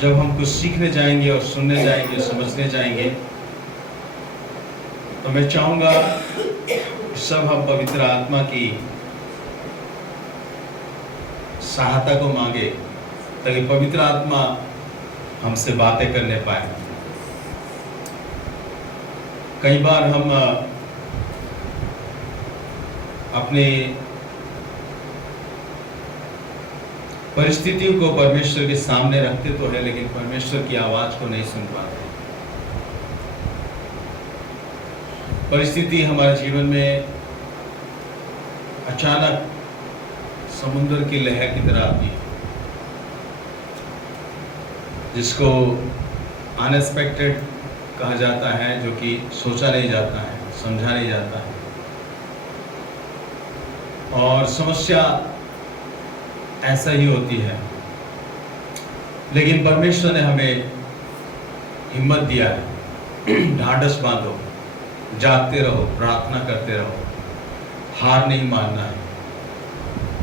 जब हम कुछ सीखने जाएंगे और सुनने जाएंगे, समझने जाएंगे, तो मैं चाहूँगा सब हम पवित्र आत्मा की सहायता को मांगे ताकि पवित्र आत्मा हमसे बातें करने पाए। कई बार हम अपने परिस्थितियों को परमेश्वर के सामने रखते तो है, लेकिन परमेश्वर की आवाज को नहीं सुन पाते। परिस्थिति हमारे जीवन में अचानक समुद्र की लहर की तरह आती है, जिसको अनएक्सपेक्टेड कहा जाता है, जो कि सोचा नहीं जाता है, समझा नहीं जाता है। और समस्या ऐसा ही होती है, लेकिन परमेश्वर ने हमें हिम्मत दिया है। ढाढ़स बांधो, जागते रहो, प्रार्थना करते रहो, हार नहीं मानना है।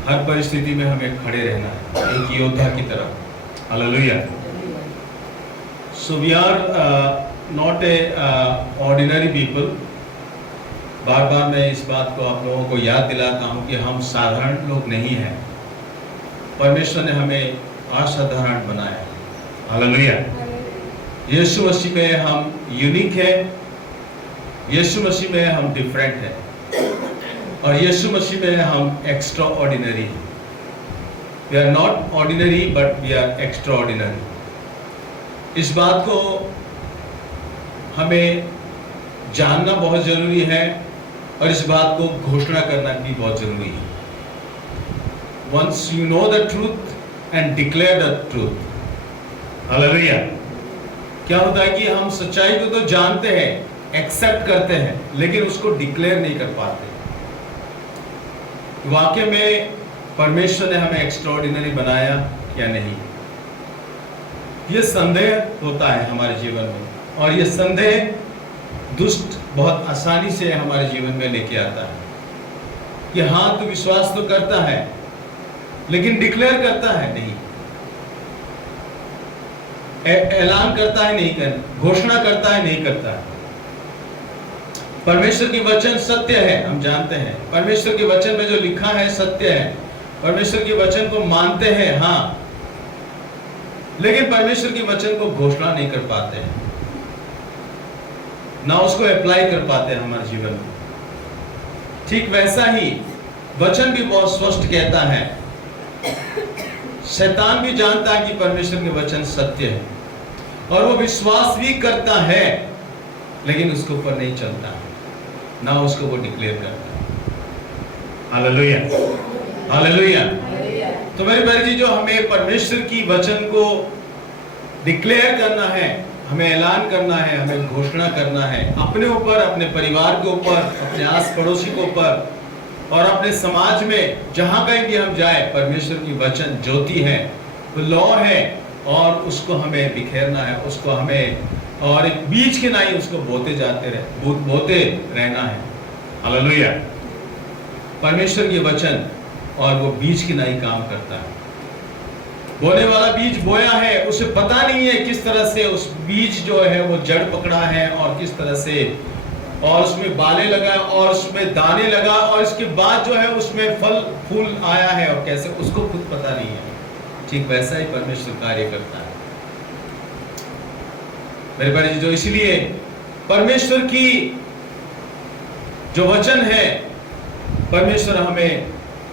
हर परिस्थिति में हमें खड़े रहना है, एक योद्धा की तरह। Hallelujah. So we are not a ordinary people. बार बार मैं इस बात को आप लोगों को याद दिलाता हूँ कि हम साधारण लोग नहीं हैं। परमेश्वर ने हमें असाधारण बनाया। हालेलुया। यीशु मसीह में हम यूनिक है, यीशु मसीह में हम डिफरेंट है, और यीशु मसीह में हम एक्स्ट्रा ऑर्डिनरी हैं। We are not ordinary but we are extraordinary. इस बात को हमें जानना बहुत जरूरी है और इस बात को घोषणा करना भी बहुत जरूरी है। Once you know the truth and declare the truth. Hallelujah. क्या होता है कि हम सच्चाई को तो जानते हैं, एक्सेप्ट करते हैं, लेकिन उसको डिक्लेयर नहीं कर पाते। वाकई में परमेश्वर ने हमें एक्स्ट्राऑर्डिनरी बनाया या नहीं, यह संदेह होता है हमारे जीवन में, और यह संदेह दुष्ट बहुत आसानी से हमारे जीवन में लेके आता है कि हाँ, तू विश्वास तो करता है लेकिन डिक्लेयर करता है नहीं, ऐलान करता है नहीं, कर घोषणा करता है नहीं करता है। परमेश्वर की वचन सत्य है, हम जानते हैं। परमेश्वर के वचन में जो लिखा है सत्य है। परमेश्वर के वचन को मानते हैं, हाँ, लेकिन परमेश्वर के वचन को घोषणा नहीं कर पाते हैं, ना उसको अप्लाई कर पाते हैं हमारे जीवन में। ठीक वैसा ही वचन भी बहुत स्पष्ट कहता है, शैतान भी जानता है कि परमेश्वर के वचन सत्य है और वो विश्वास भी करता है, लेकिन उसके ऊपर नहीं चलता है, ना उसको वो डिक्लेयर करता है। Hallelujah, hallelujah. तो मेरे भाई जी, जो हमें परमेश्वर की वचन को डिक्लेयर करना है, हमें ऐलान करना है, हमें घोषणा करना है अपने ऊपर, अपने परिवार के ऊपर, अपने आस पड़ोसी के ऊपर और अपने समाज में, जहां कहीं भी हम जाए, परमेश्वर की वचन ज्योति है, वो लॉ है, और उसको हमें बिखेरना है, उसको हमें, और एक बीज के नहीं उसको बोते रहना है। हालेलुया। परमेश्वर की वचन और वो बीज की नहीं काम करता है। बोने वाला बीज बोया है, उसे पता नहीं है किस तरह से उस बीज जो है वो जड़ पकड़ा है और किस तरह से, और उसमें बाले लगा और उसमें दाने लगा और इसके बाद जो है उसमें फल फूल आया है, और कैसे उसको खुद पता नहीं है। ठीक वैसा ही परमेश्वर कार्य करता है मेरे भाई जी। जो इसलिए परमेश्वर की जो वचन है, परमेश्वर हमें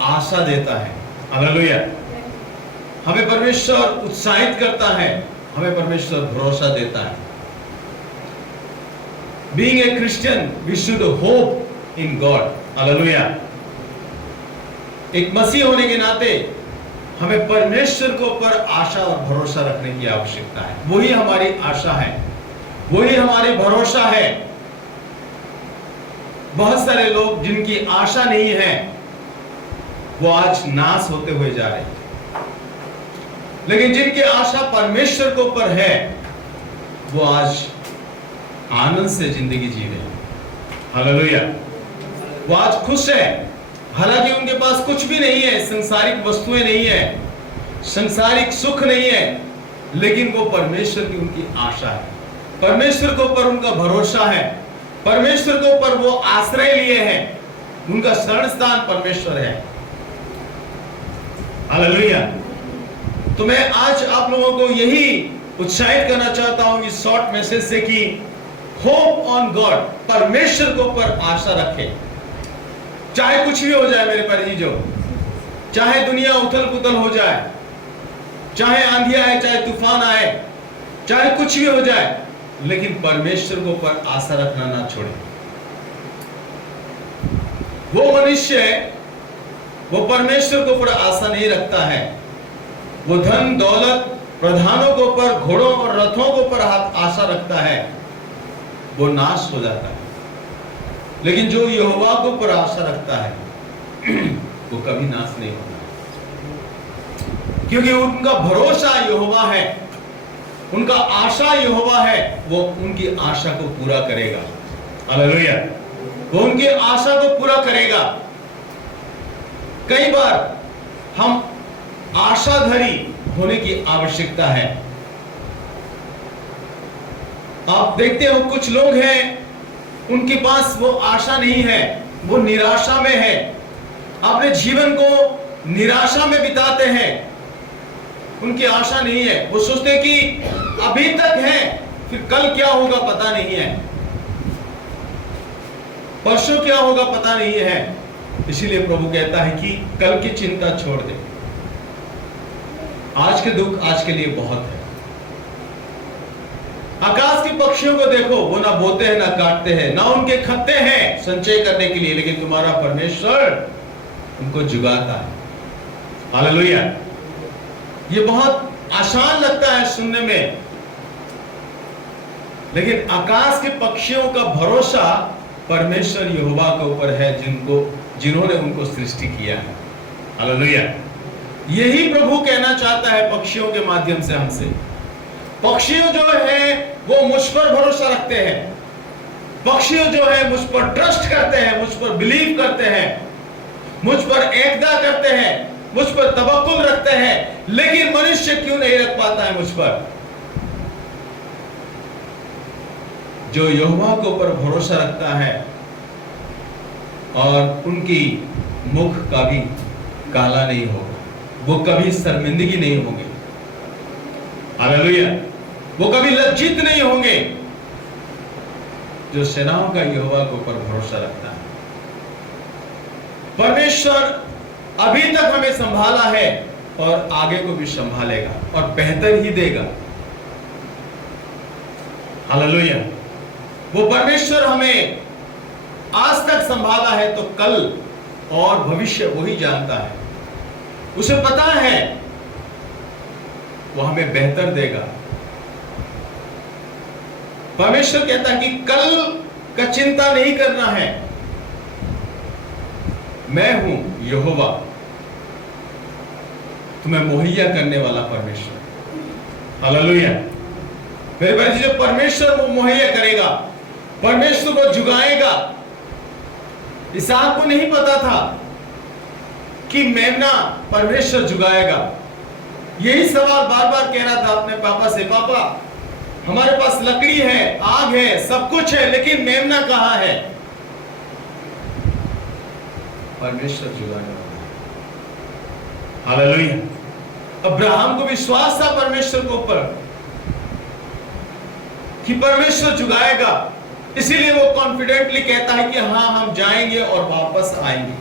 आशा देता है। हालेलुया। हमें परमेश्वर उत्साहित करता है, हमें परमेश्वर भरोसा देता है। Being a Christian, we should hope in God. Hallelujah. एक मसीह होने के नाते हमें परमेश्वर के ऊपर आशा और भरोसा रखने की आवश्यकता है। वही हमारी आशा है, वही हमारी भरोसा है। बहुत सारे लोग जिनकी आशा नहीं है, वो आज नाश होते हुए जा रहे हैं, लेकिन जिनकी आशा परमेश्वर के ऊपर है, वो आज आनंद से जिंदगी जी रहे हैं। हालेलुया। वो आज खुश है, हालांकि उनके पास कुछ भी नहीं है, संसारिक वस्तुएं नहीं है, संसारिक सुख नहीं है, लेकिन वो परमेश्वर की उनकी आशा है, परमेश्वर के ऊपर उनका भरोसा है, परमेश्वर के ऊपर वो आश्रय लिए हैं, उनका शरण स्थान परमेश्वर है। हालेलुया। तो मैं आज आप लोगों को यही उत्साहित करना चाहता हूं इस शॉर्ट मैसेज से कि होप ऑन गॉड, परमेश्वर के ऊपर आशा रखें। चाहे कुछ भी हो जाए मेरे परिजनों, चाहे दुनिया उथल पुथल हो जाए, चाहे आंधी आए, चाहे तूफान आए, चाहे कुछ भी हो जाए, लेकिन परमेश्वर के ऊपर आशा रखना ना छोड़े। वो मनुष्य वो परमेश्वर के ऊपर आशा नहीं रखता है, वो धन दौलत प्रधानों के ऊपर, घोड़ों और रथों के ऊपर आशा रखता है, वो नाश हो जाता है। लेकिन जो यहोवा के ऊपर आशा रखता है वो कभी नाश नहीं होता, क्योंकि उनका भरोसा यहोवा है, उनका आशा यहोवा है, वो उनकी आशा को पूरा करेगा। हालेलुया। वो उनकी आशा को पूरा करेगा। कई बार हम आशाधारी होने की आवश्यकता है। आप देखते हो कुछ लोग हैं, उनके पास वो आशा नहीं है, वो निराशा में है, अपने जीवन को निराशा में बिताते हैं, उनकी आशा नहीं है। वो सोचते हैं कि अभी तक है, फिर कल क्या होगा पता नहीं है, परसों क्या होगा पता नहीं है। इसीलिए प्रभु कहता है कि कल की चिंता छोड़ दे, आज के दुख आज के लिए बहुत है। आकाश के पक्षियों को देखो, वो ना बोते हैं, ना काटते हैं, ना उनके खत्ते हैं संचय करने के लिए, लेकिन तुम्हारा परमेश्वर उनको जुगाता है। हालेलुया। ये बहुत आसान लगता है सुनने में, लेकिन आकाश के पक्षियों का भरोसा परमेश्वर यहोवा के ऊपर है, जिन्होंने उनको सृष्टि किया है। हालेलुया। यही प्रभु कहना चाहता है पक्षियों के माध्यम से हमसे। पक्षियों जो है वो मुझ पर भरोसा रखते हैं, पक्षियों जो है मुझ पर ट्रस्ट करते हैं, मुझ पर बिलीव करते हैं, मुझ पर एकदा करते हैं, मुझ पर तवक्कुल रखते हैं। लेकिन मनुष्य क्यों नहीं रख पाता है मुझ पर? जो यहोवा के ऊपर भरोसा रखता है और उनकी मुख कभी काला नहीं होगा, वो कभी शर्मिंदगी नहीं होंगे। हालेलुया। वो कभी लज्जित नहीं होंगे। जो सेनाओं का यहोवा के ऊपर भरोसा रखता है, परमेश्वर अभी तक हमें संभाला है और आगे को भी संभालेगा और बेहतर ही देगा। हालेलुया। वो परमेश्वर हमें आज तक संभाला है तो कल और भविष्य वही जानता है, उसे पता है वो हमें बेहतर देगा। परमेश्वर कहता है कि कल का चिंता नहीं करना है, मैं हूं यहोवा, तुम्हें मुहैया करने वाला परमेश्वर। हालेलुया। मेरे भाई, जो परमेश्वर वो मुहैया करेगा, परमेश्वर को झुकाएगा। इसहाक को नहीं पता था कि मेमना परमेश्वर झुकाएगा। यही सवाल बार बार कह रहा था अपने पापा से, पापा हमारे पास लकड़ी है, आग है, सब कुछ है, लेकिन मेमना कहां है? परमेश्वर झुकाने वाला है। हालेलुया। अब्राहम को विश्वास था परमेश्वर के ऊपर कि परमेश्वर झुकाएगा, इसीलिए वो कॉन्फिडेंटली कहता है कि हां हम जाएंगे और वापस आएंगे।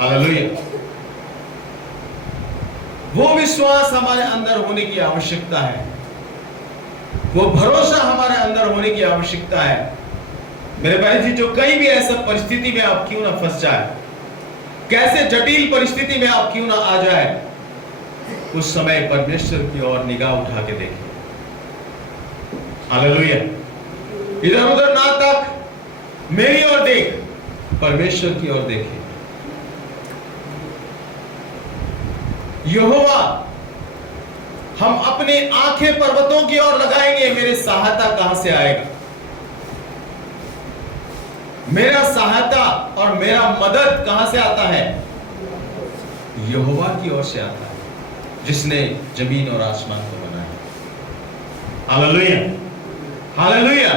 हालेलुया। वो विश्वास हमारे अंदर होने की आवश्यकता है, वो भरोसा हमारे अंदर होने की आवश्यकता है। मेरे भाई जी, जो कहीं भी ऐसा परिस्थिति में आप क्यों ना फंस जाए, कैसे जटिल परिस्थिति में आप क्यों ना आ जाए, उस समय परमेश्वर की ओर निगाह उठा के देखें। हालेलुया। इधर उधर ना तक, मेरी ओर देख, परमेश्वर की ओर देखें। यहोवा, हम अपनी आंखें पर्वतों की ओर लगाएंगे, मेरी सहायता कहां से आएगा? मेरा सहायता और मेरा मदद कहां से आता है? यहोवा की ओर से आता है, जिसने जमीन और आसमान को बनाया। Hallelujah, hallelujah.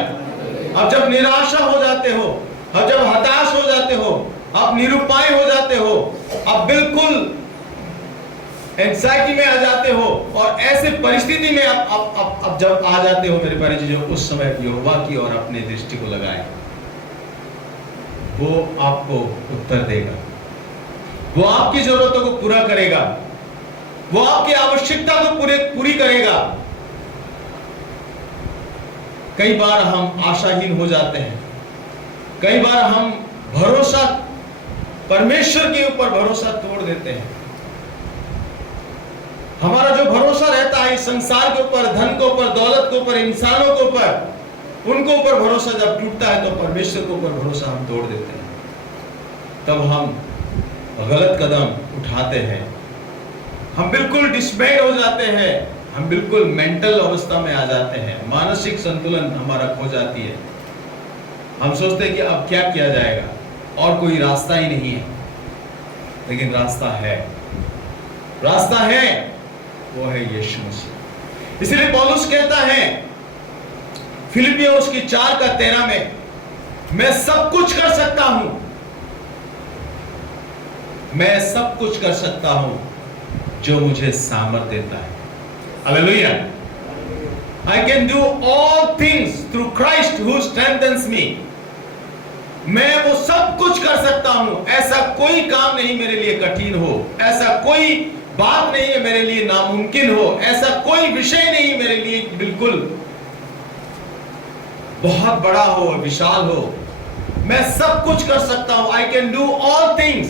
अब जब निराशा हो जाते हो, अब जब हताश हो जाते हो, आप निरुपाय हो जाते हो, आप बिल्कुल एंजाइटी में आ जाते हो, और ऐसे परिस्थिति में आप जब आ जाते हो मेरे प्यारे जी, उस समय यहोवा की ओर अपने दृष्टि को लगाए, वो आपको उत्तर देगा, वो आपकी जरूरतों को पूरा करेगा, वो आपकी आवश्यकता को पूरी करेगा। कई बार हम आशाहीन हो जाते हैं, कई बार हम भरोसा, परमेश्वर के ऊपर भरोसा तोड़ देते हैं। हमारा जो भरोसा रहता है इस संसार के ऊपर, धन के ऊपर, दौलत के ऊपर, इंसानों के ऊपर, उनको ऊपर भरोसा जब टूटता है तो परमेश्वर के ऊपर भरोसा हम तोड़ देते हैं। तब हम गलत कदम उठाते हैं, हम बिल्कुल डिसमेड हो जाते हैं, हम बिल्कुल मेंटल अवस्था में आ जाते हैं, मानसिक संतुलन हमारा खो जाती है। हम सोचते हैं कि अब क्या किया जाएगा और कोई रास्ता ही नहीं है, लेकिन रास्ता है, रास्ता है, वो है यीशु मसीह। इसलिए पौलुस कहता है फिलिपियों उसकी 4:13 में, मैं सब कुछ कर सकता हूं, मैं सब कुछ कर सकता हूं जो मुझे सामर्थ देता है। Hallelujah. I can do all things through Christ who strengthens me. मैं वो सब कुछ कर सकता हूं, ऐसा कोई काम नहीं मेरे लिए कठिन हो, ऐसा कोई बात नहीं है मेरे लिए नामुमकिन हो, ऐसा कोई विषय नहीं मेरे लिए बिल्कुल बहुत बड़ा हो, विशाल हो, मैं सब कुछ कर सकता हूं। I can do all things.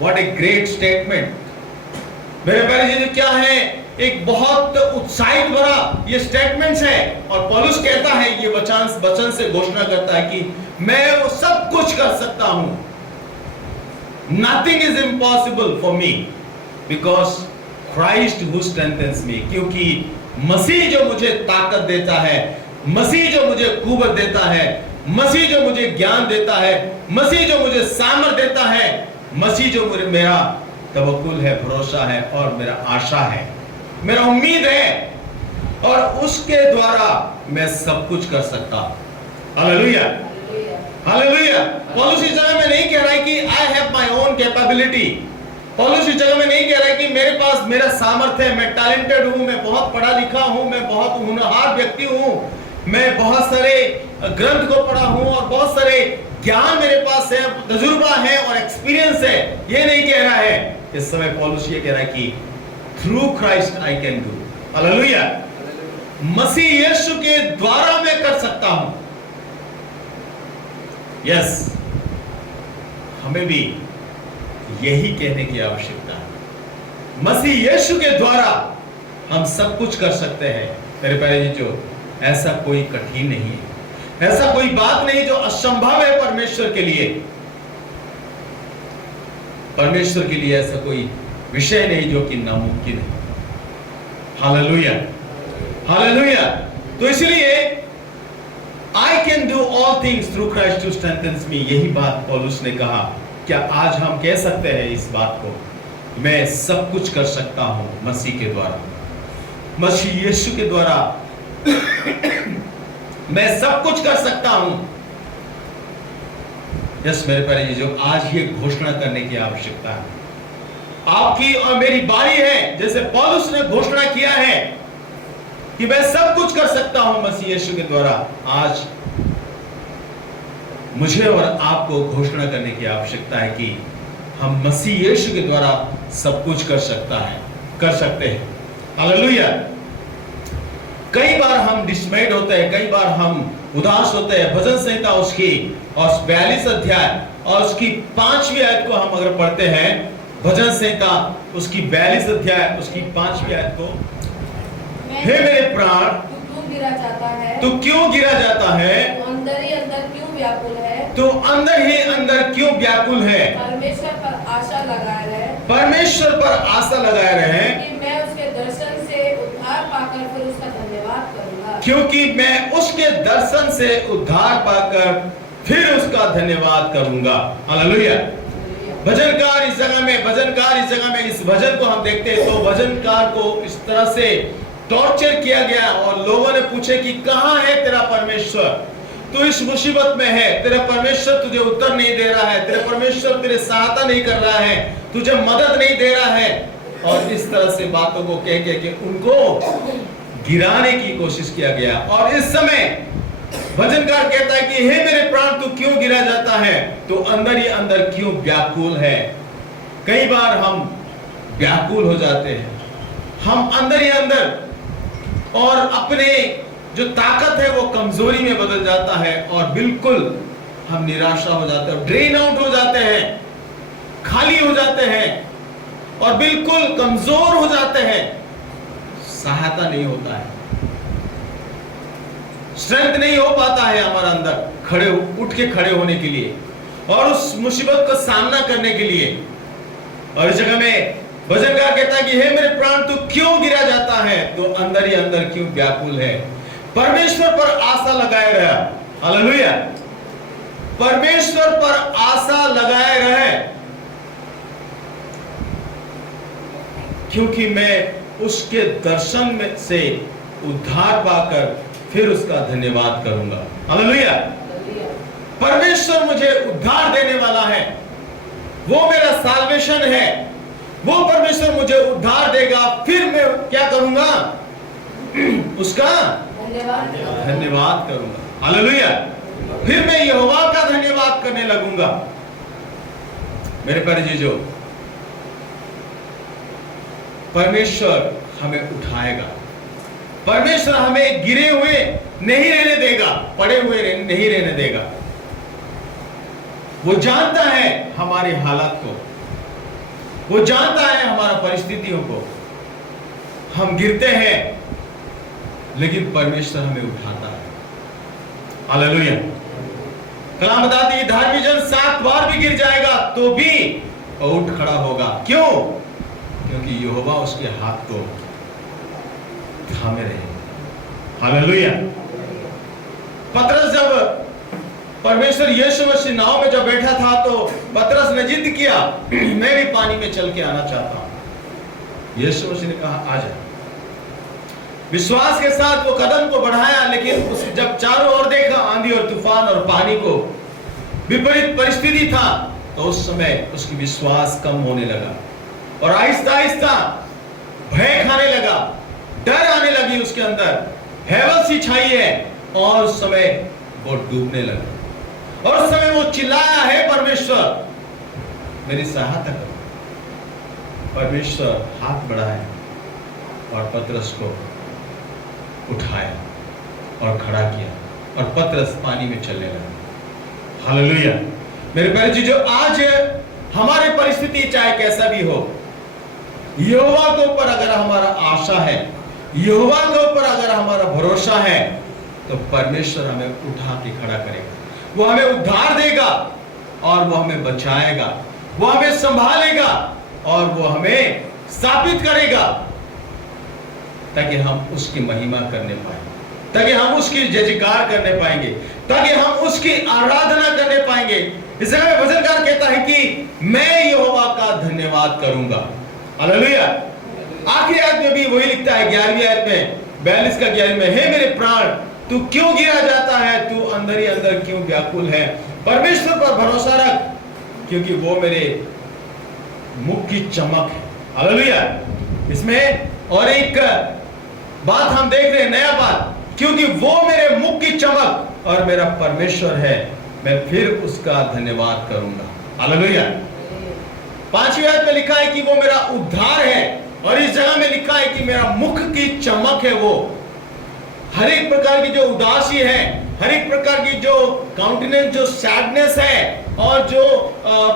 What a great statement. मेरे प्यारे जी, क्या है, एक बहुत उत्साहित भरा ये स्टेटमेंट्स है, और पौलुस कहता है, ये वचन से घोषणा करता है कि मैं वो सब कुछ कर सकता हूं। Nothing is impossible for me because Christ who strengthens me. क्योंकि मसीह जो मुझे ताकत देता है, मसीह जो मुझे कुव्वत देता है, मसीह जो मुझे ज्ञान देता है, मसीह जो मुझे सामर्थ देता है, मसीह जो मेरा तवक्कुल है, भरोसा है और मेरा आशा है, मेरा उम्मीद है, और उसके द्वारा मैं सब कुछ कर सकता। Hallelujah, hallelujah. पौलुस इस जगह में नहीं कह रहा है कि I have my own capability. पौलुस इस जगह में नहीं कह रहा है कि मेरे पास मेरा सामर्थ्य है, मैं टैलेंटेड हूं, मैं बहुत पढ़ा लिखा हूं, मैं बहुत होनहार व्यक्ति हूं, मैं बहुत सारे ग्रंथ को पढ़ा हूं और बहुत सारे ज्ञान मेरे पास है, तजुर्बा है और एक्सपीरियंस है। ये नहीं कह रहा है। इस समय पौलुस ये कह रहा है कि through Christ I can do. Hallelujah. मसीह यीशु के द्वारा मैं कर सकता हूं। यस, हमें भी यही कहने की आवश्यकता है। मसीह यीशु के द्वारा हम सब कुछ कर सकते हैं। मेरे प्यारे जी, जो ऐसा कोई कठिन नहीं है, ऐसा कोई बात नहीं जो असंभव है परमेश्वर के लिए। परमेश्वर के लिए ऐसा कोई विषय नहीं जो कि नामुमकिन है। Hallelujah, hallelujah. तो इसलिए I can do all things through Christ who strengthens me, यही बात पौलुस ने कहा। क्या आज हम कह सकते हैं इस बात को, मैं सब कुछ कर सकता हूं मसीह के द्वारा, मसीह यीशु के द्वारा मैं सब कुछ कर सकता हूं। यस मेरे प्यारे जी, जो आज ये घोषणा करने की आवश्यकता है, आपकी और मेरी बारी है। जैसे पौलुस ने घोषणा किया है कि मैं सब कुछ कर सकता हूं मसीह यीशु के द्वारा, आज मुझे और आपको घोषणा करने की आवश्यकता है कि हम मसीह यीशु के द्वारा सब कुछ कर सकते हैं। हालेलुया। कई बार हम डिसमेड होते हैं, कई बार हम उदास होते हैं। भजन संहिता उसकी और 42 अध्याय और उसकी 5वीं आयत को हम अगर पढ़ते हैं, भजन संहिता उसकी 42 अध्याय उसकी 5वीं आयत को, हे मेरे प्राण तू क्यों गिरा जाता है, तो अंदर ही अंदर क्यों व्याकुल है, तो अंदर ही अंदर क्यों व्याकुल है। परमेश्वर पर आशा लगाए रहे, परमेश्वर पर आशा लगाए रहे, कि मैं उसके दर्शन से उद्धार पाकर फिर उसका धन्यवाद करूंगा। क्योंकि मैं उसके दर्शन से उद्धार पाकर फिर उसका धन्यवाद करूंगा। हालेलुया। भजनकार इस जगह में इस भजन को हम देखते हैं तो भजनकार को इस तरह से टॉर्चर किया गया और लोगों ने पूछे कि कहां है तेरा परमेश्वर, तू इस मुसीबत में है, तेरा परमेश्वर तुझे उत्तर नहीं दे रहा है, तेरा परमेश्वर तेरे सहायता नहीं कर रहा है, तुझे मदद नहीं दे रहा है। और इस तरह से बातों को कह के उनको गिराने की कोशिश किया गया। और इस समय भजनकार कहता है कि हे मेरे प्राण तू क्यों गिरा जाता है, तो अंदर ही अंदर क्यों व्याकुल है। कई बार हम व्याकुल हो जाते हैं, हम अंदर ही अंदर, और अपने जो ताकत है वो कमजोरी में बदल जाता है और बिल्कुल हम निराशा हो जाते हैं, ड्रेन आउट हो जाते हैं, खाली हो जाते हैं और बिल्कुल कमजोर हो जाते हैं। सहायता नहीं होता है, स्ट्रेंथ नहीं हो पाता है हमारा अंदर उठ के खड़े होने के लिए और उस मुसीबत का सामना करने के लिए। और इस जगह में भजनकार कहता है कि हे मेरे प्राण तू क्यों गिरा जाता है, तो अंदर ही अंदर क्यों व्याकुल है। परमेश्वर पर आशा लगाए रहा, हालेलुया, परमेश्वर पर आशा लगाए रहे, क्योंकि मैं उसके दर्शन में से उद्धार पाकर फिर उसका धन्यवाद करूंगा। हालेलुया, परमेश्वर मुझे उद्धार देने वाला है, वो मेरा साल्वेशन है, वो परमेश्वर मुझे उद्धार देगा, फिर मैं क्या करूंगा, उसका धन्यवाद करूंगा। हालेलुया, फिर मैं यहोवा का धन्यवाद करने लगूंगा। मेरे प्यारे जीजो, परमेश्वर हमें उठाएगा, परमेश्वर हमें गिरे हुए नहीं रहने देगा, पड़े हुए नहीं रहने देगा। वो जानता है हमारी हालत को, वो जानता है हमारा परिस्थितियों को। हम गिरते हैं लेकिन परमेश्वर हमें उठाता है। हालेलुया, कलाम बताती है धार्मिक जन 7 बार भी गिर जाएगा तो भी उठ खड़ा होगा। क्यों? क्योंकि यहोवा उसके हाथ को थामे रहेगा। हालेलुया, पतरस जब परमेश्वर यीशु मसीह नाव में जब बैठा था तो पतरस ने जिद किया, मैं भी पानी में चल के आना चाहता हूं। यीशु मसीह ने कहा आजा। विश्वास के साथ वो कदम को बढ़ाया, लेकिन उस जब चारों ओर देखा आंधी और तूफान और पानी को विपरीत परिस्थिति था, तो उस समय उसकी विश्वास कम होने लगा और आहिस्ता आहिस्ता भय खाने लगा, डर आने लगी उसके अंदर, हैवत सी छाई है और उस समय वो डूबने लगा। और उस समय वो चिल्लाया, है परमेश्वर मेरी सहायता करो। परमेश्वर हाथ बढ़ाया और पतरस को उठाया और खड़ा किया और पतरस पानी में चलने लगा। हालेलुया, मेरे प्यारे जीजो, आज हमारी परिस्थिति चाहे कैसा भी हो, यहोवा के ऊपर अगर हमारा आशा है, यहोवा के ऊपर अगर हमारा भरोसा है, तो परमेश्वर हमें उठा के खड़ा करेगा, वो हमें उद्धार देगा और वो हमें बचाएगा, वो हमें संभालेगा और वो हमें स्थापित करेगा, ताकि हम उसकी महिमा करने पाए, ताकि हम उसकी जयजयकार करने पाएंगे, ताकि हम उसकी आराधना करने पाएंगे। इस जगह में भजनकार कहता है कि मैं यहोवा का धन्यवाद करूंगा। हालेलुया, आखिरी आयत में भी वही लिखता है, 11वीं आयत में 42 का 11 में, हे मेरे प्राण तू क्यों गिरा जाता है, तू अंदर ही अंदर क्यों व्याकुल है। परमेश्वर पर भरोसा रख, क्योंकि वो मेरे मुख की चमक है। हालेलुया, इसमें और एक बात हम देख रहे हैं, नया बात, क्योंकि वो मेरे मुख की चमक और मेरा परमेश्वर है, मैं फिर उसका धन्यवाद करूंगा। हालेलुया, 5वीं आयत में लिखा है कि वो मेरा उद्धार है और इस जगह में लिखा है कि मेरा मुख की चमक है। वो हर एक प्रकार की जो उदासी है, हर एक प्रकार की जो काउंटेनेंस, जो सैडनेस है और जो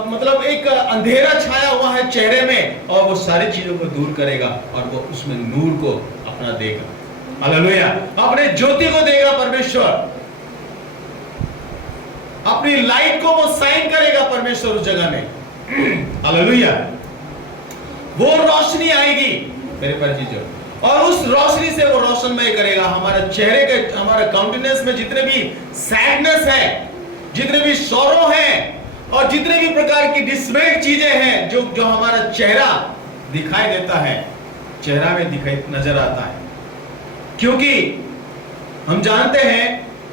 मतलब एक अंधेरा छाया हुआ है चेहरे में, और वो सारी चीजों को दूर करेगा और वो उसमें नूर को अपना देगा। हालेलुया, अपने ज्योति को देगा परमेश्वर, अपनी लाइट को वो साइन करेगा परमेश्वर उस जगह में। हालेलुया, वो रोशनी आएगी मेरे पर जीजो, और उस रोशनी से वो रोशनमय करेगा हमारे चेहरे के, हमारे काउंटेनेंस में जितने भी सैडनेस है, जितने भी सौरो है और जितने भी प्रकार की डिसमेड चीजें हैं जो हमारा चेहरा दिखाई देता है, चेहरा में दिखाई नजर आता है, क्योंकि हम जानते हैं,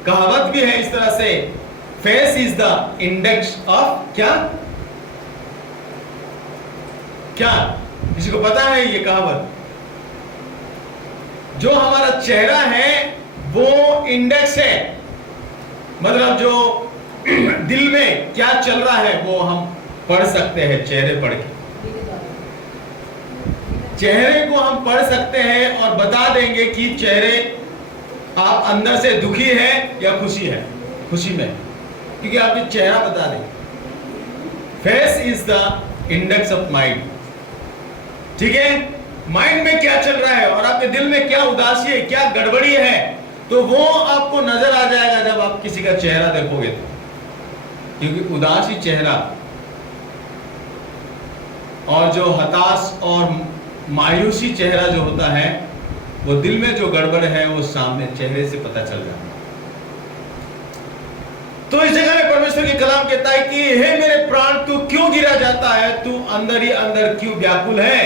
कहावत भी है इस तरह से, face is the index of क्या क्या किसी को पता है ये कहावत? जो हमारा चेहरा है वो इंडेक्स है, मतलब जो दिल में क्या चल रहा है वो हम पढ़ सकते हैं चेहरे पढ़ के। चेहरे को हम पढ़ सकते हैं और बता देंगे कि चेहरे आप अंदर से दुखी है या खुशी है, खुशी में, क्योंकि आपके चेहरा बता देंगे। Face is the index of mind, ठीक है? माइंड में क्या चल रहा है और आपके दिल में क्या उदासी है, क्या गड़बड़ी है, तो वो आपको नजर आ जाएगा जब आप किसी का चेहरा देखोगे तो। क्योंकि उदासी चेहरा और जो हताश और मायूसी चेहरा जो होता है, वो दिल में जो गड़बड़ है वो सामने चेहरे से पता चल जाता है। तो इस जगह में परमेश्वर की कलाम कहता है कि हे मेरे प्राण, तू क्यों गिरा जाता है, तू अंदर ही अंदर क्यों व्याकुल है?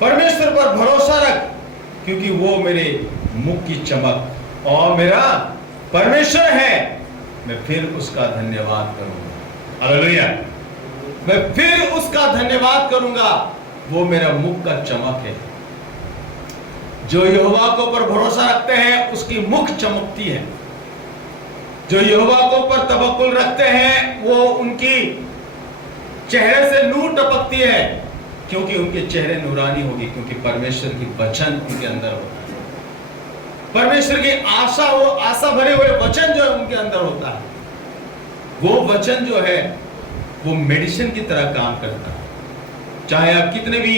परमेश्वर पर भरोसा रख, क्योंकि वो मेरे मुख की चमक और मेरा परमेश्वर है। मैं फिर उसका धन्यवाद करूंगा। हालेलुया। मैं फिर उसका धन्यवाद करूंगा, वो मेरा मुख का चमक है। जो यहोवा को पर भरोसा रखते हैं उसकी मुख चमकती है। जो यहोवा को पर तवक्कुल रखते हैं वो उनकी चेहरे से नूर टपकती है, क्योंकि उनके चेहरे नूरानी होगी, क्योंकि परमेश्वर की वचन उनके अंदर होता है। परमेश्वर की आशा, वो आशा भरे हुए वचन जो है उनके अंदर होता है। वो वचन जो है वो मेडिसिन की तरह काम करता है। चाहे आप कितने भी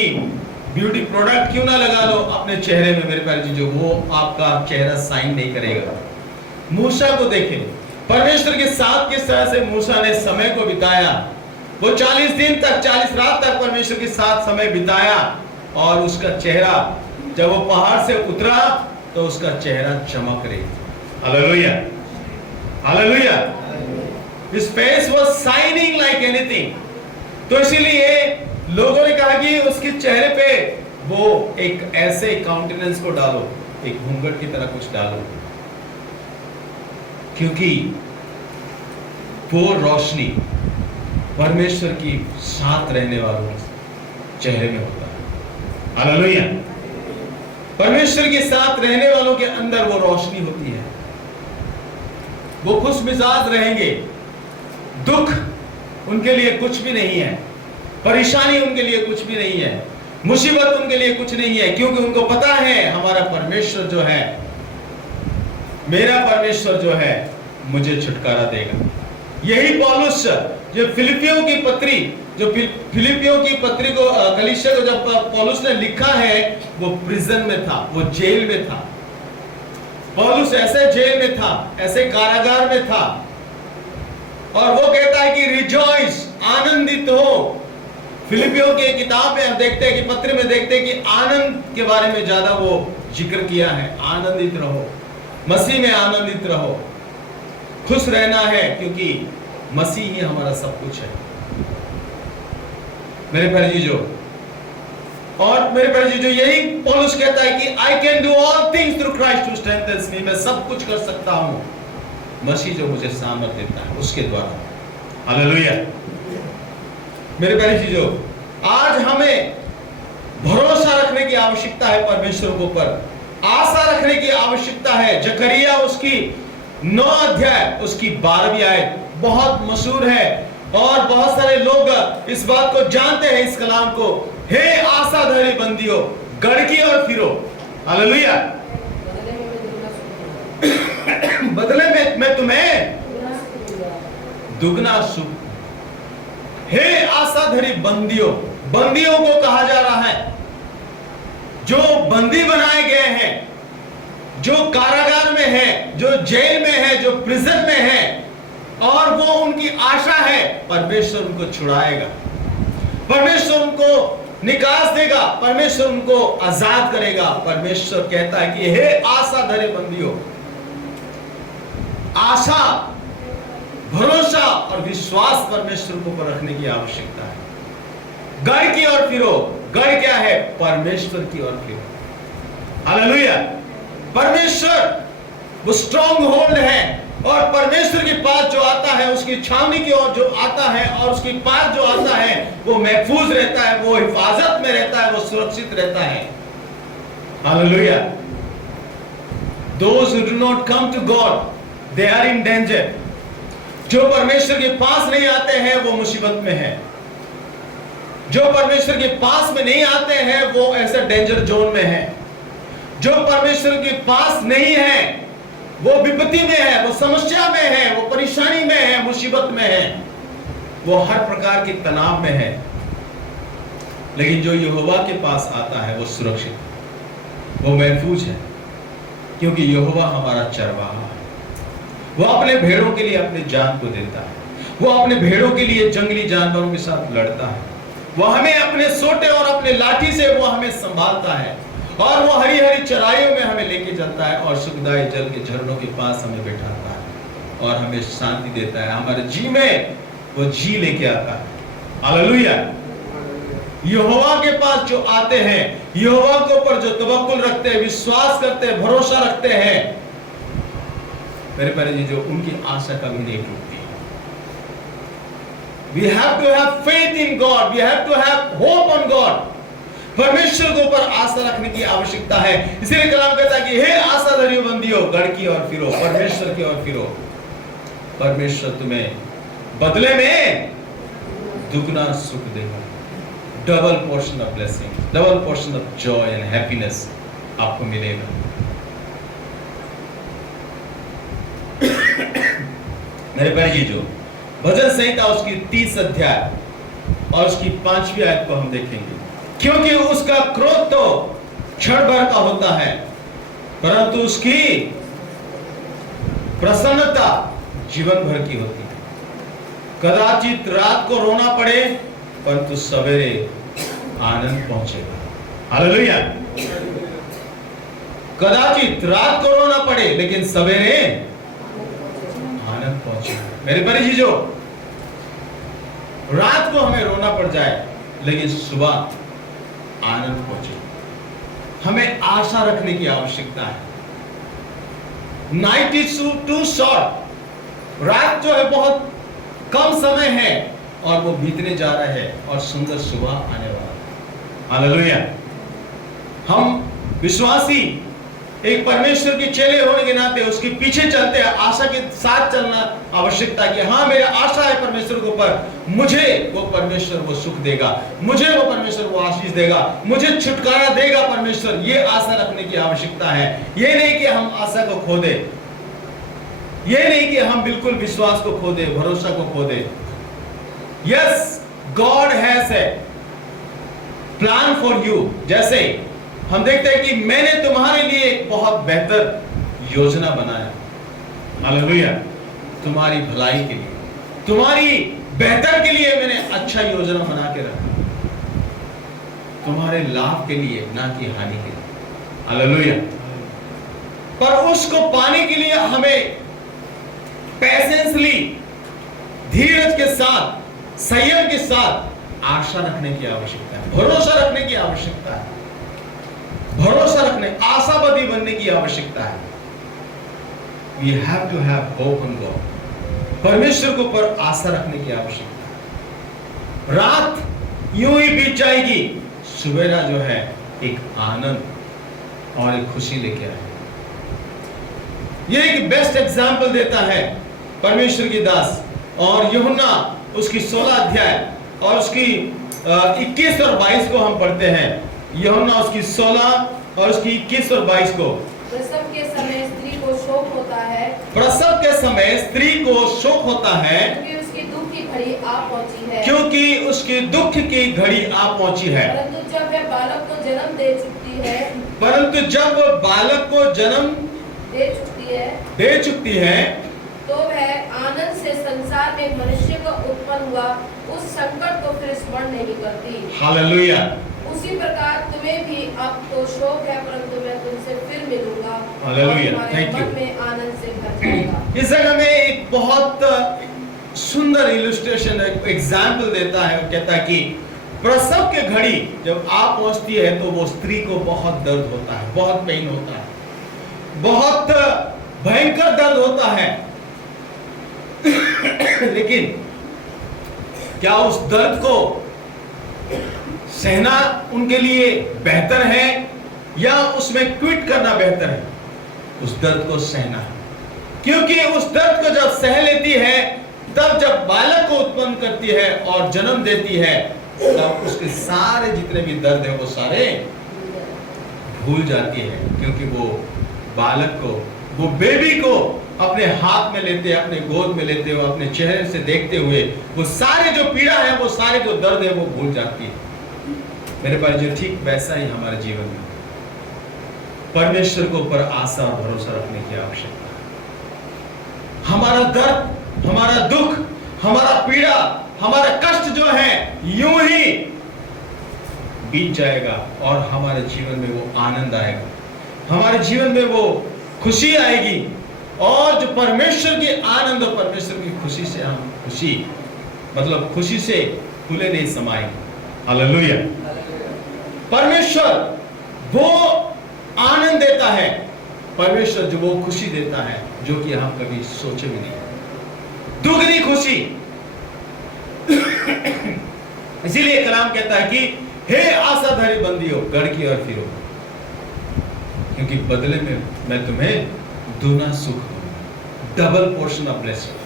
ब्यूटी प्रोडक्ट क्यों ना लगा लो अपने चेहरे में, मेरे प्यारे चीजों, वो आपका चेहरा साइन नहीं करेगा। मूसा को देखें, परमेश्वर के साथ किस तरह से मूसा ने समय को बिताया। वो 40 दिन तक, 40 रात तक परमेश्वर के साथ समय बिताया, और उसका चेहरा जब वो पहाड़ से उतरा तो उसका चेहरा चमक रही थी। Hallelujah, hallelujah. His face was shining like anything। तो इसीलिए लोगों ने कहा कि उसके चेहरे पे वो एक ऐसे काउंटेनेंस को डालो, एक घूंघट की तरह कुछ डालो, क्योंकि वो रोशनी परमेश्वर की साथ रहने वालों के चेहरे में होता है। हालेलुया। परमेश्वर के साथ रहने वालों के अंदर वो रोशनी होती है। वो खुश मिजाज रहेंगे, दुख उनके लिए कुछ भी नहीं है, परेशानी उनके लिए कुछ भी नहीं है, मुसीबत उनके लिए कुछ नहीं है, क्योंकि उनको पता है हमारा परमेश्वर जो है, मेरा परमेश्वर जो है मुझे छुटकारा देगा। यही पौलुस जो फिलिपियों की पत्री को, कलीसिया को जब पौलुस ने लिखा है, वो प्रिजन में था, वो जेल में था। पौलुस ऐसे जेल में था, ऐसे कारागार में था, और वो कहता है कि रिजॉइस, आनंदित हो। फिलिपियों की किताब में हम देखते हैं कि पत्र में देखते हैं कि आनंद के बारे में ज्यादा वो जिक्र किया है। आनंदित रहो, मसीह में आनंदित रहो, खुश रहना है, क्योंकि मसीह ही हमारा सब कुछ है। मेरे प्यारे जीजो, और मेरे प्यारे जीजो, यही पौलुस कहता है कि I can do all things through Christ who strengthens me. मैं सब कुछ कर सकता हूं मसीह जो मुझे सामर्थ्य देता है, उसके द्वारा। हालेलुया। मेरे प्यारे चीजों, आज हमें भरोसा रखने की आवश्यकता है परमेश्वर के ऊपर, आशा रखने की आवश्यकता है। जकरिया उसकी 9 अध्याय उसकी 12वीं आयत बहुत मशहूर है, और बहुत सारे लोग इस बात को जानते हैं, इस कलाम को। हे आशाधारी बंदियों, गड़की और फिरो। हालेलुया। बदले में मैं तुम्हें दुगना सुख। हे आशाधारी बंदियों, बंदियों को कहा जा रहा है जो बंदी बनाए गए हैं, जो कारागार में है, जो जेल में है, जो प्रिजन में है, और वो उनकी आशा है परमेश्वर उनको छुड़ाएगा, परमेश्वर उनको निकास देगा, परमेश्वर उनको आजाद करेगा। परमेश्वर कहता है कि हे आशाधारी बंदियों, आशा, भरोसा और विश्वास परमेश्वर को पर रखने की आवश्यकता है। गढ़ की ओर फिरो। गढ़ क्या है? परमेश्वर की ओर फिरो। हालेलुया। परमेश्वर वो स्ट्रॉन्ग होल्ड है, और परमेश्वर के पास जो आता है, उसकी छावनी की ओर जो आता है और उसके पास जो आता है, वो महफूज रहता है, वो हिफाजत में रहता है, वो सुरक्षित रहता है। Hallelujah. Those who do not come to God, they are in danger. जो परमेश्वर के पास नहीं आते हैं वो मुसीबत में है। जो परमेश्वर के पास में नहीं आते हैं वो ऐसे डेंजर जोन में है। जो परमेश्वर के पास नहीं है वो विपत्ति में है, वो समस्या में है, वो परेशानी में है, मुसीबत में है, वो हर प्रकार के तनाव में है। लेकिन जो यहोवा के पास आता है वो सुरक्षित, वो महफूज है, क्योंकि यहोवा हमारा चरवाहा है। वो अपने भेड़ों के लिए अपनी जान को देता है, वो अपने भेड़ों के लिए जंगली जानवरों के साथ लड़ता है, वो हमें अपने सोटे और अपने लाठी से वो हमें संभालता है, और वो हरी हरी चराइयों में हमें लेके चलता है, और सुखदायी जल के झरनों के पास हमें बैठाता है और हमें शांति देता है। हमारे जी में वो जी लेके आता है। हालेलुया। यहोवा के पास जो आते हैं, यहोवा के ऊपर जो तवक्कुल रखते हैं, विश्वास करते हैं, भरोसा रखते हैं, मेरे प्यारे जी, जो उनकी आशा कभी नहीं टूटती। We have to have faith in God. We have to have hope on God. परमेश्वर के ऊपर आशा रखने की आवश्यकता है। इसीलिए कलाम कहता है कि हे आशा धरियो बंदियों, गढ़ की ओर फिरो, परमेश्वर की ओर फिरो। परमेश्वर तुम्हें बदले में दुगना सुख देगा। Double portion of blessing, double portion of Joy and happiness आपको मिलेगा। मेरे प्यारे जी, जो भजन संहिता उसकी 30 अध्याय और उसकी 5वीं आयत को हम देखेंगे। क्योंकि उसका क्रोध तो क्षण भर का होता है, परंतु उसकी प्रसन्नता जीवन भर की होती है। कदाचित रात को रोना पड़े, परंतु सवेरे आनंद पहुंचेगा। हालेलुया। कदाचित रात को रोना पड़े, लेकिन सवेरे आनंद पहुंचेगा। मेरे प्यारे जी, जो रात को हमें रोना पड़ जाए, लेकिन सुबह आनंद पहुंचे। हमें आशा रखने की आवश्यकता है। नाइट इज टू शॉर्ट, रात जो है बहुत कम समय है और वो बीतने जा रहा है और सुंदर सुबह आने वाला है। हालेलुया। हम विश्वासी एक परमेश्वर के चेले होने के नाते उसके पीछे चलते हैं, आशा के साथ चलना आवश्यकता है कि हाँ, मेरा आशा है परमेश्वर के ऊपर, मुझे वो परमेश्वर वो सुख देगा, मुझे वो परमेश्वर वो आशीष देगा, मुझे छुटकारा देगा परमेश्वर। ये आशा रखने की आवश्यकता है। ये नहीं कि हम आशा को खो दे, ये नहीं कि हम बिल्कुल विश्वास को खो दे, भरोसा को खो दे। Yes, God has a plan for you. जैसे हम देखते हैं कि मैंने तुम्हारे लिए एक बहुत बेहतर योजना बनाया। हालेलुया। तुम्हारी भलाई के लिए, तुम्हारी बेहतर के लिए मैंने अच्छा योजना बना के रखा, तुम्हारे लाभ के लिए, ना कि हानि के लिए। हालेलुया। पर उसको पाने के लिए हमें पेशेंसली, धीरज के साथ, संयम के साथ आशा रखने की आवश्यकता है, भरोसा रखने की आवश्यकता है, भरोसा रखने, आशावादी बनने की आवश्यकता है। We have to have hope on God. परमेश्वर के ऊपर आशा रखने की आवश्यकता है। रात यूं ही बीत जाएगी, सुबेरा जो है एक आनंद और एक खुशी लेके आएगा। ये एक बेस्ट एग्जाम्पल देता है परमेश्वर की दास, और यूहन्ना उसकी 16 अध्याय और उसकी 21 और 22 को हम पढ़ते हैं। यूहन्ना उसकी 16 और उसकी 21 और 22 को। प्रसव के समय स्त्री को शोक होता है, प्रसव के समय स्त्री को शोक होता है, क्योंकि उसकी दुख की घड़ी आ पहुंची है, क्योंकि उसकी दुख की घड़ी आ पहुंची है। परंतु जब वह बालक को जन्म दे चुकी है, परंतु जब वो बालक को जन्म दे चुकती है, तो वह आनंद से संसार में मनुष्य को उत्पन्न हुआ उस संकट को फिर स्मरण नहीं करती। हालेलुया। उसी प्रकार तुम्हें भी अब तो शोक है, परंतु मैं तुमसे फिर मिलूंगा, हालेलुया। और थैंक तुम्हारे यू। मन में आनंद से भर जाएगा। इस जगह में एक बहुत सुंदर इलस्ट्रेशन, एग्जाम्पल देता है। कहता है कि प्रसव के घड़ी जब आप पहुंचती है तो वो स्त्री को बहुत दर्द होता है, बहुत पेन होता है, बहुत भयंकर दर्द होता है, लेकिन क्या उस दर्द को सहना उनके लिए बेहतर है या उसमें क्विट करना बेहतर है? उस दर्द को सहना है, क्योंकि उस दर्द को जब सह लेती है, तब जब बालक को उत्पन्न करती है और जन्म देती है, तब उसके सारे जितने भी दर्द है वो सारे भूल जाती है, क्योंकि वो बालक को, वो बेबी को अपने हाथ में लेते, अपने गोद में लेते हुए, अपने चेहरे से देखते हुए वो सारे जो पीड़ा है, वो सारे जो दर्द है वो भूल जाती है। मेरे पास जो ठीक वैसा ही हमारे जीवन में परमेश्वर के ऊपर आशा और भरोसा रखने की आवश्यकता है। हमारा दर्द, हमारा दुख, हमारा पीड़ा, हमारा कष्ट जो है यूं ही बीत जाएगा और हमारे जीवन में वो आनंद आएगा, हमारे जीवन में वो खुशी आएगी, और जो परमेश्वर की आनंद और परमेश्वर की खुशी से हम खुशी से खुले नहीं समाएंगे। हालेलुया। परमेश्वर वो आनंद देता है, परमेश्वर जो वो खुशी देता है जो कि हम कभी सोचे भी नहीं, दुगनी खुशी। इसीलिए कलाम कहता है कि हे आशाधारी बंदियों, गढ़ की ओर फिरो, क्योंकि बदले में मैं तुम्हें दुना सुख दूंगा, डबल पोर्शन ऑफ ब्लेसिंग।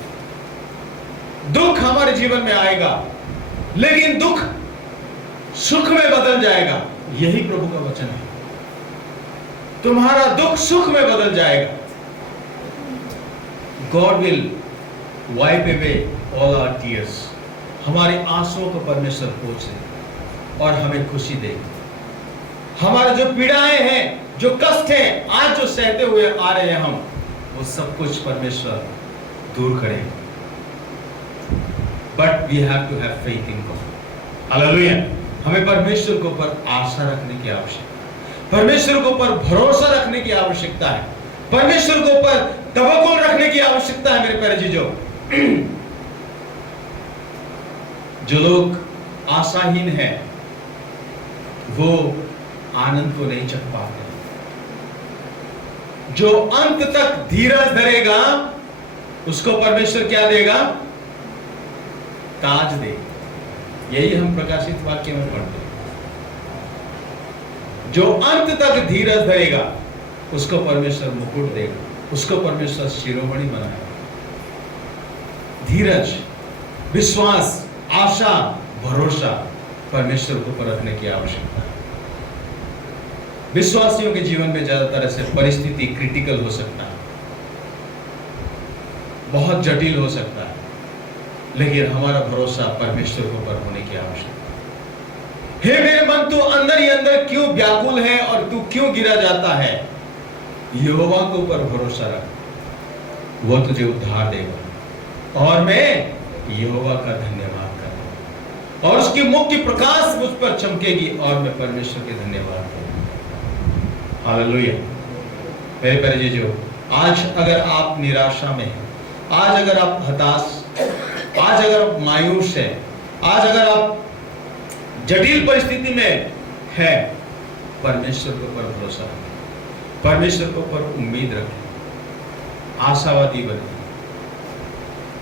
दुख हमारे जीवन में आएगा, लेकिन दुख सुख में बदल जाएगा। यही प्रभु का वचन है, तुम्हारा दुख सुख में बदल जाएगा। God will wipe away all our tears. हमारे आंसुओं को परमेश्वर पोंछे और हमें खुशी देगा। हमारे जो पीड़ाएं हैं, जो कष्ट हैं, आज जो सहते हुए आ रहे हैं हम, वो सब कुछ परमेश्वर दूर करेगा। But we have to have faith in God. Hallelujah. हमें परमेश्वर के ऊपर आशा रखने की आवश्यकता है, परमेश्वर के ऊपर भरोसा रखने की आवश्यकता है, परमेश्वर के ऊपर तवक्कुल रखने की आवश्यकता है। मेरे प्यारे जीजो, जो लोग आशाहीन हैं वो आनंद को नहीं चख पाते। जो अंत तक धीरज धरेगा उसको परमेश्वर क्या देगा? ताज देगा। यही हम प्रकाशित वाक्य में पढ़ते हैं। जो अंत तक धीरज धरेगा उसको परमेश्वर मुकुट देगा, उसको परमेश्वर शिरोमणि बनाएगा। धीरज, विश्वास, आशा, भरोसा परमेश्वर के ऊपर रखने की आवश्यकता है। विश्वासियों के जीवन में ज्यादातर ऐसे परिस्थिति क्रिटिकल हो सकता है, बहुत जटिल हो सकता है, लेकिन हमारा भरोसा परमेश्वर के ऊपर होने की आवश्यकता है। हे मेरे मन, तू अंदर ही अंदर क्यों व्याकुल है और तू क्यों गिरा जाता है? यहोवा के ऊपर भरोसा रख, वो तुझे उद्धार देगा और मैं यहोवा का धन्यवाद करूंगा और उसकी मुख की प्रकाश मुझ पर चमकेगी और मैं परमेश्वर के धन्यवाद करूंगा। हालेलुया। मेरे प्यारे जीजो, आज अगर आप निराशा में हैं, आज अगर आप हताश, आज अगर आप मायूस हैं, आज अगर आप जटिल परिस्थिति में है, परमेश्वर के ऊपर भरोसा रखें, परमेश्वर के ऊपर उम्मीद रखें, आशावादी बने,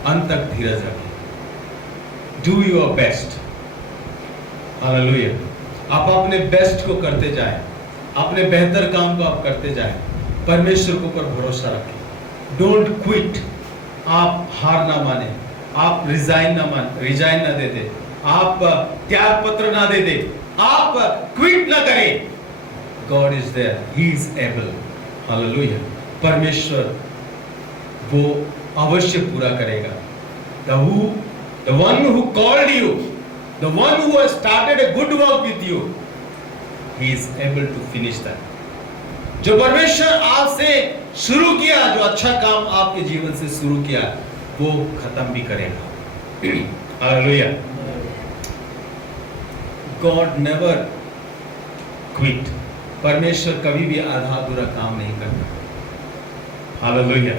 अंत तक धीरज रखें। Do your best. हालेलुया। आप अपने बेस्ट को करते जाएं, अपने बेहतर काम को आप करते जाएं, परमेश्वर के ऊपर भरोसा रखें। Don't quit. आप हार ना माने, आप रिजाइन ना दे दे, आप त्याग पत्र ना दे दे, आप क्विट ना करें। God is there, he is able. Hallelujah. परमेश्वर वो अवश्य पूरा करेगा। The one who called you, the one who has started a good work with you, he is able to finish that. जो परमेश्वर आपसे शुरू किया, जो अच्छा काम आपके जीवन से शुरू किया, वो खत्म भी करेगा। हालेलुया। God never quit. परमेश्वर कभी भी आधा अधूरा काम नहीं करता। हालेलुया।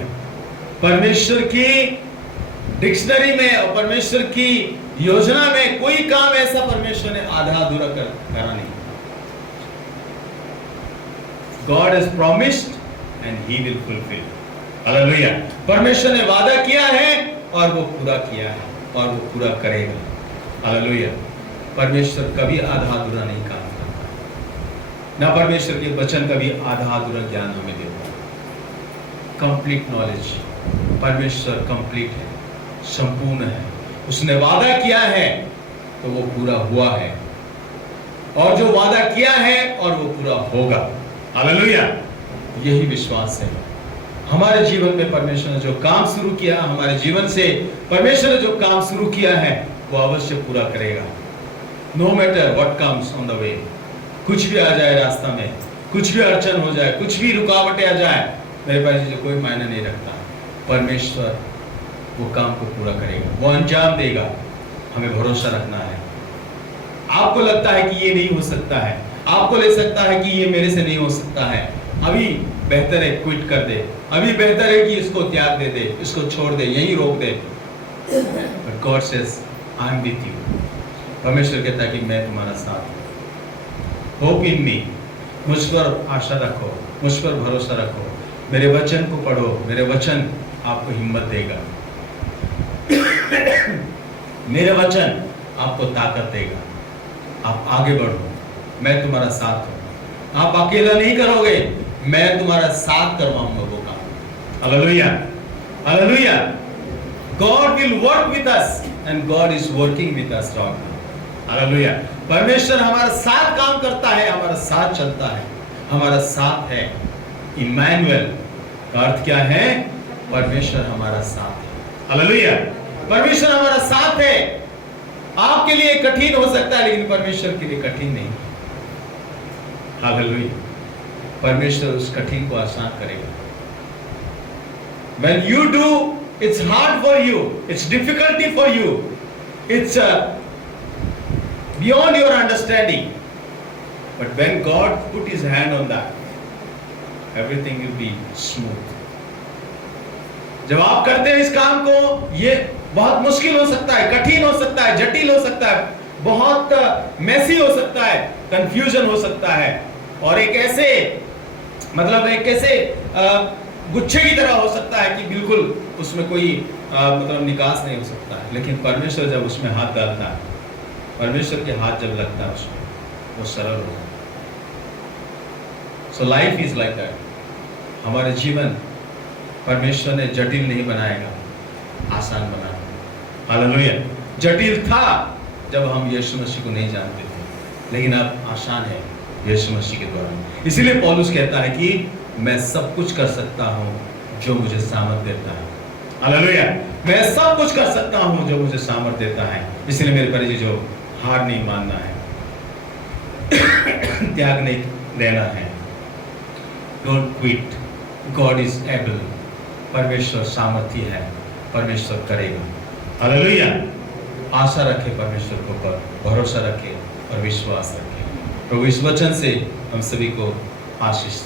परमेश्वर की डिक्शनरी में और परमेश्वर की योजना में कोई काम ऐसा परमेश्वर ने आधा अधूरा करा नहीं। God has promised and he will fulfill. Hallelujah. परमेश्वर ने वादा किया है और वो पूरा किया है और वो पूरा करेगा। हालेलुया। परमेश्वर कभी आधा अधूरा नहीं काम करता, ना परमेश्वर के वचन कभी आधा अधूरा ज्ञान हमें देता। कंप्लीट नॉलेज, परमेश्वर कंप्लीट है, संपूर्ण है। उसने वादा किया है तो वो पूरा हुआ है, और जो वादा किया है और वो पूरा होगा। हालेलुया। यही विश्वास है। हमारे जीवन में परमेश्वर ने जो काम शुरू किया, हमारे जीवन से परमेश्वर ने जो काम शुरू किया है वो अवश्य पूरा करेगा। No matter what comes on the way, कुछ भी आ जाए रास्ता में, कुछ भी अड़चन हो जाए, कुछ भी रुकावटें आ जाए, मेरे पास जो कोई मायने नहीं रखता। परमेश्वर वो काम को पूरा करेगा, वो अंजाम देगा। हमें भरोसा रखना है। आपको लगता है कि ये नहीं हो सकता है, आपको ले सकता है कि ये मेरे से नहीं हो सकता है, अभी बेहतर है क्विट कर दे, अभी बेहतर है कि इसको त्याग दे दे, इसको छोड़ दे, यहीं रोक दे। But God says, I am with you. परमेश्वर कहता है कि मैं तुम्हारा साथ हूँ। Hope in me, मुझ पर आशा रखो, मुझ पर भरोसा रखो, मेरे वचन को पढ़ो, मेरे वचन आपको हिम्मत देगा। मेरे वचन आपको ताकत देगा। आप आगे बढ़ो, मैं तुम्हारा साथ हूँ। आप अकेला नहीं करोगे, मैं तुम्हारा साथ करवाऊंगा वो काम। Hallelujah, hallelujah. God will work with us and God is working with us right now. Hallelujah. परमेश्वर हमारा साथ काम करता है, हमारा साथ चलता है, हमारा साथ है। इम्मानुएल का अर्थ क्या है? परमेश्वर हमारा साथ है। हालेलुया। परमेश्वर हमारा साथ है। आपके लिए कठिन हो सकता है, लेकिन परमेश्वर के लिए कठिन नहीं। हालेलुया। परमेश्वर उस कठिन को आसान करेगा। When you do, it's hard for you, it's difficulty for you, it's beyond your understanding. But when God put His hand on that, everything will be smooth. जब आप करते हैं इस काम को, ये बहुत मुश्किल हो सकता है, कठिन हो सकता है, जटिल हो सकता है, बहुत मैसी हो सकता है, कंफ्यूजन हो सकता है, और एक ऐसे गुच्छे की तरह हो सकता है कि बिल्कुल उसमें कोई निकास नहीं हो सकता है। लेकिन परमेश्वर जब उसमें हाथ डालता है, परमेश्वर के हाथ जब लगता है उसमें, वो सरल हो जाता है। So life is like that. हमारे जीवन परमेश्वर ने जटिल नहीं बनाएगा, आसान बनाएगा। हालेलुया। जटिल था जब हम यीशु मसीह को नहीं जानते थे, लेकिन अब आसान है यीशु मसीह के द्वारा। इसीलिए पौलुस कहता है कि मैं सब कुछ कर सकता हूँ जो मुझे सामर्थ देता है। हालेलुया। मैं सब कुछ कर सकता हूँ जो मुझे सामर्थ देता है। इसलिए मेरे परिजन जो हार नहीं मानना है, त्याग नहीं देना है। Don't quit, God is able. परमेश्वर सामर्थी है, परमेश्वर करेगा। हालेलुया। आशा रखे परमेश्वर के ऊपर, भरोसा रखे और विश्वास रखे। प्रभु इस वचन से हम सभी को आशीष